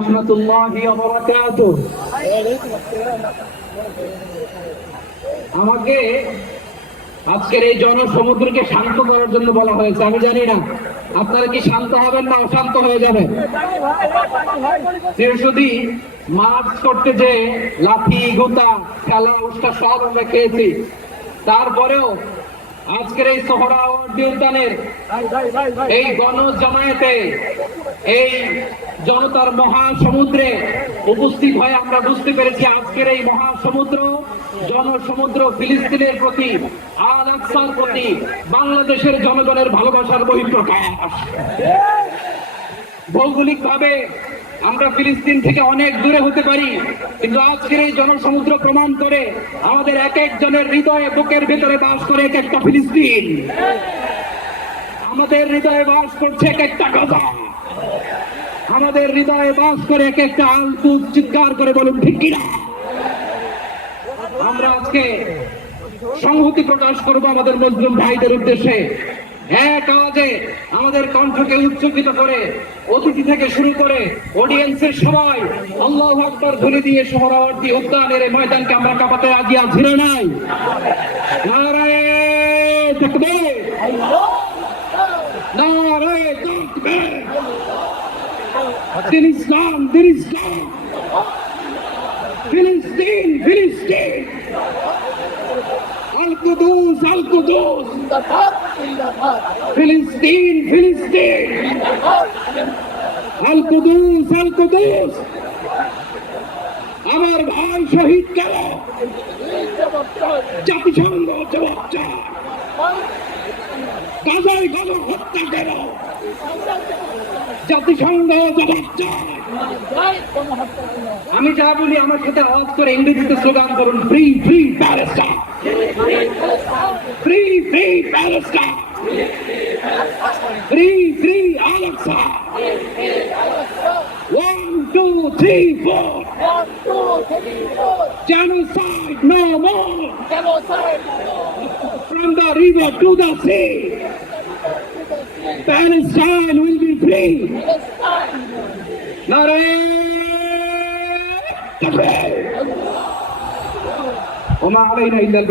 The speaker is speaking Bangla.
আমাকে আজকের এই জনসমুদ্রকে শান্ত করার জন্য বলা হয়েছে আমি জানি না আপনারা কি শান্ত হবেন না অশান্ত হয়ে যাবেন শুধু মাছ করতে যে লাঠি গুতা খেলা উস্তা সব আমরা খেয়েছি তারপরেও আজকের এই সোহরাওয়ার্দির দানের এই গণজামায়াতে এই জনতার মহাসমুদ্রে উপস্থিত হয়ে আমরা বুঝতে পেরেছি আজকের এই মহাসমুদ্র জনসমুদ্র ফিলিস্তিনের প্রতি আল আকসার প্রতি বাংলাদেশের জনগণের ভালোবাসার বহিঃপ্রকাশ ভৌগোলিকভাবে আমরা ফিলিস্তিন থেকে অনেক দূরে হতে পারি কিন্তু আজকের এই জনসমুদ্র প্রমাণ করে আমাদের এক একজনের হৃদয়ে বুকের ভেতরে বাস করে এক একটা ফিলিস্তিন আমাদের হৃদয়ে বাস করছে এক একটা কথা আমাদের হৃদয়ে বাস করে এক একটা আলতু চিৎকার করে বলুন ঠিক কিনা আমরা আজকে সংহতি প্রকাশ করবো আমাদের মজলুম ভাইদের উদ্দেশ্যে এক আওয়াজে আমাদের কণ্ঠকে উচ্চকিত করে অতিথি থেকে শুরু করে অডিয়েন্সের সবাই আল্লাহ আকবর ধরে দিয়ে সোহরাওয়ার্দী উদ্যানের ময়দানকে আমরা কাপাতে আগিয়া ঝিরে নাই দিন ইসলাম দিন ইসলাম ফিলিস্তিন ফিলিস্তিন আল কুদুস আল ফিলিস্তিন ফিলিস্তিন আলকুদুস আলকুদুস আমার ভাই শহীদ কেন জাতিসংঘ জবাব চায় গাজায় গাজা হত্যা কেন জাতিসংঘ জবাব চায় আমি যা বলি আমার সাথে আওয়াজ করে ইংরেজিতে স্লোগান করুন free free Palestine free Palestine, Free, free Palestine, One, two, three, four. Genocide no more! Genocide no more! From the river to the sea! Palestine will be free! Palestine! وما